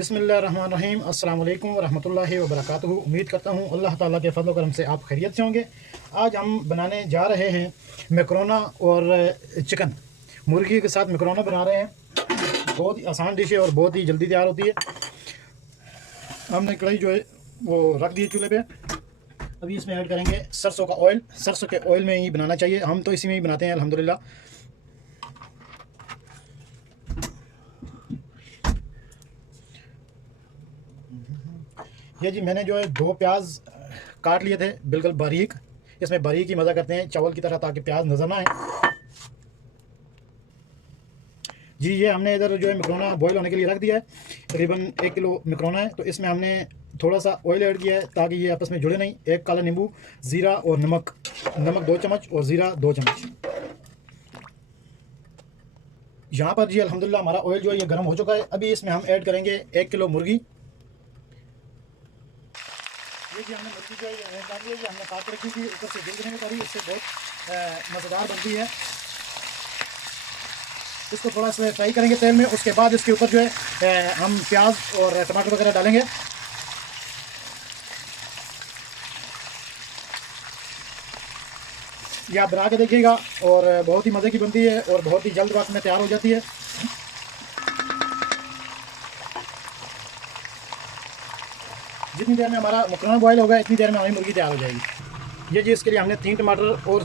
बिस्मिल्लाहिर्रहमानिर्रहीम अस्सलाम वालेकुम रहमतुल्लाहि व बरकातुहू। उम्मीद करता हूँ अल्लाह ताला के फज़ल व करम से आप खैरियत से होंगे। आज हम बनाने जा रहे हैं मैकरोना और चिकन। मुर्गी के साथ मैकरोना बना रहे हैं। बहुत ही आसान डिश है और बहुत ही जल्दी तैयार होती है। हमने कढ़ाई जो है वो रख दी है चूल्हे पे। अभी इसमें ऐड करेंगे सरसों का ऑयल। सरसों के ऑयल में ही बनाना चाहिए, हम तो इसी में ही बनाते हैं अल्हम्दुलिल्लाह। ये जी मैंने जो है 2 प्याज काट लिए थे बिल्कुल बारीक। इसमें बारीक ही मज़ा करते हैं चावल की तरह, ताकि प्याज नज़र ना आए। जी ये हमने इधर जो है मैकरोना बॉईल होने के लिए रख दिया है। तकरीबन 1 किलो मैकरोना है, तो इसमें हमने थोड़ा सा ऑयल ऐड किया है ताकि ये आपस में जुड़े नहीं। 1 काला नींबू, ज़ीरा और नमक। नमक 2 चम्मच और ज़ीरा 2 चम्मच। यहाँ पर जी अल्हम्दुलिल्लाह हमारा ऑयल जो है ये गर्म हो चुका है। अभी इसमें हम ऐड करेंगे 1 किलो मुर्गी। ये जी हमने मुर्गी जो है डाल दी है, हमने काट के रखी थी, ऊपर से जल्द नहीं करी, इससे बहुत मज़ेदार बनती है। इसको थोड़ा सा फ्राई करेंगे तेल में, उसके बाद इसके ऊपर जो है हम प्याज और टमाटर वगैरह डालेंगे। ये आप बना के देखिएगा और बहुत ही मज़े की बनती है और बहुत ही जल्द वक्त में तैयार हो जाती है। जितनी देर में हमारा मकरोना बॉयल होगा इतनी देर में हमारी मुर्गी तैयार हो जाएगी। ये जी इसके लिए हमने 3 टमाटर और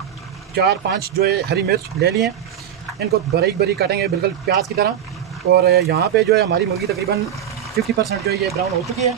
4-5 जो है हरी मिर्च ले लिए। इनको बारीक बारीक काटेंगे बिल्कुल प्याज की तरह। और यहाँ पे जो है हमारी मुर्गी तकरीबन 50% जो है ये ब्राउन हो चुकी है।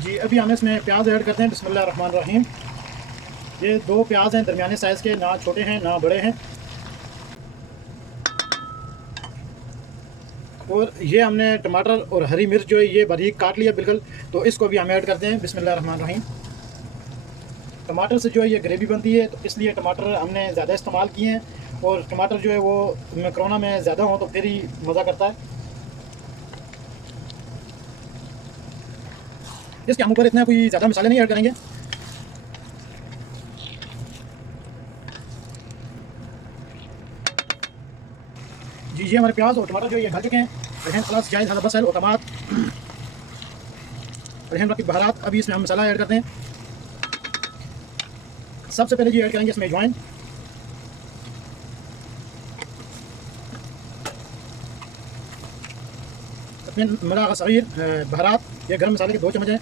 जी अभी हम इसमें प्याज ऐड करते हैं। बिस्मिल्लाहिर्रहमानिर्रहीम। ये 2 प्याज हैं दरमियाने साइज़ के, ना छोटे हैं ना बड़े हैं। और ये हमने टमाटर और हरी मिर्च जो है ये बारीक काट लिया बिल्कुल, तो इसको भी हम ऐड करते हैं। बिस्मिल्लाहिर्रहमानिर्रहीम। टमाटर से जो है ये ग्रेवी बनती है, तो इसलिए टमाटर हमने ज़्यादा इस्तेमाल किए हैं। और टमाटर जो है वो मैकरोना में ज़्यादा हो तो फिर ही मज़ा करता है। इसके हम ऊपर इतना कोई ज़्यादा मसाले नहीं ऐड करेंगे। जी ये हमारे प्याज और टमाटर जो ये गल चुके हैं। रहन खलास जायज़ हरा बसल और टमाट रहन रखी बहरात। अभी इसमें हम मसाला ऐड करते हैं। सबसे पहले जी ऐड करेंगे इसमें अजवाइन, मलागा सगीर बहरात, ये गर्म मसाले के 2 चम्मच हैं।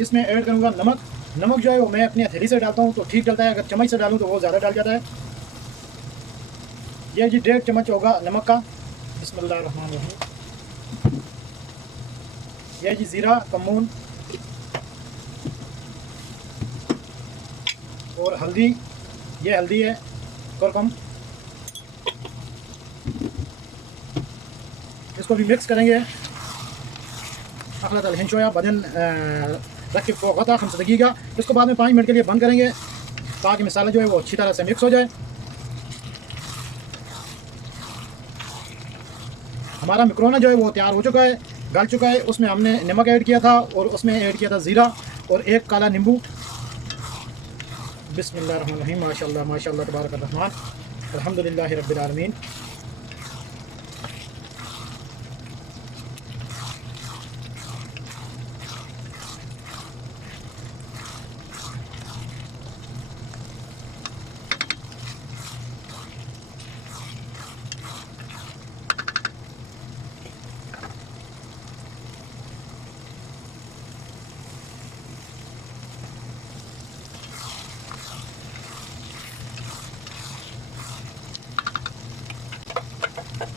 इसमें ऐड करूँगा नमक। नमक जो है वो मैं अपनी हथेली से डालता हूँ तो ठीक डलता है, अगर चम्मच से डालूँ तो वो ज़्यादा डाल जाता है। ये जी 1.5 चम्मच होगा नमक का। बिस्मिल्लाहिर्रहमानिर्रहीम। ये जी ज़ीरा, कमून और हल्दी। ये हल्दी है कुरकुम। इसको भी मिक्स करेंगे। अखलत अलहिन शोया बदन रखी फ़ोक़ता 5 दक़ीक़ा। इसको बाद में 5 मिनट के लिए बंद करेंगे ताकि मसाला जो है वो अच्छी तरह से मिक्स हो जाए। हमारा मैकरोना जो है वो तैयार हो चुका है, गल चुका है। उसमें हमने नमक ऐड किया था और उसमें ऐड किया था ज़ीरा और 1 काला नींबू। बिस्मिल्लाहिर्रहमानिर्रहीम। माशाअल्लाह माशाअल्लाह तबारक अर्रहमान, अल्हम्दुलिल्लाहि रब्बिल आलमीन।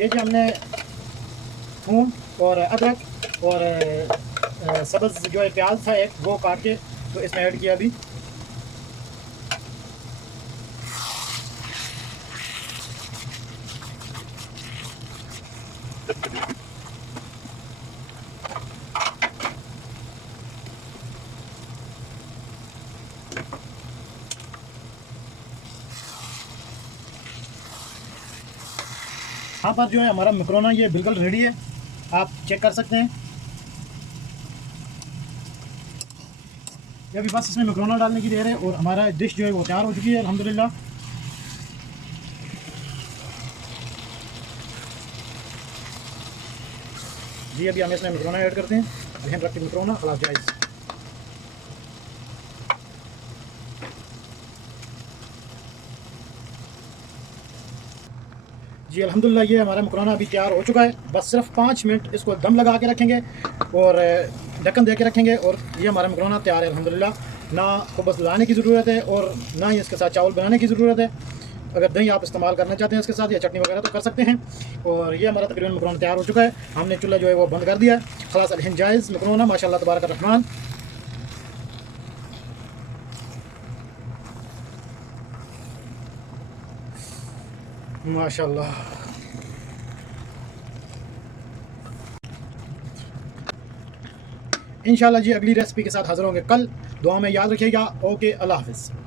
ये जी हमने थूम और अदरक और सब्ज़ जो है प्याज था एक, वो काट के तो इसमें ऐड किया। अभी यहाँ पर जो है हमारा मैकरोना ये बिल्कुल रेडी है, आप चेक कर सकते हैं। ये अभी बस इसमें मैकरोना डालने की देर है और हमारा डिश जो है वो तैयार हो चुकी है अल्हम्दुलिल्लाह। जी अभी हम इसमें मैकरोना ऐड करते हैं। अहम रखते मैकरोना खिलाफ जायज़। जी अल्हम्दुलिल्लाह ये हमारा मैकरोना अभी तैयार हो चुका है। बस सिर्फ 5 मिनट इसको दम लगा के रखेंगे और ढक्कन दे के रखेंगे और ये हमारा मैकरोना तैयार है अल्हम्दुलिल्लाह। ना को बस लाने की ज़रूरत है और ना ही इसके साथ चावल बनाने की ज़रूरत है। अगर दही आप इस्तेमाल करना चाहते हैं इसके साथ या चटनी वगैरह तो कर सकते हैं। और ये हमारा तकरीबन मैकरोना तैयार हो चुका है। हमने चूल्हा जो है वो बंद कर दिया है। खलास अलहन जायज़ मैकरोना माशाल्लाह तबारक रहमान। माशाल्लाह। इंशाल्लाह जी अगली रेसिपी के साथ हाज़िर होंगे कल। दुआ में याद रखिएगा। ओके, अल्लाह हाफ़िज़।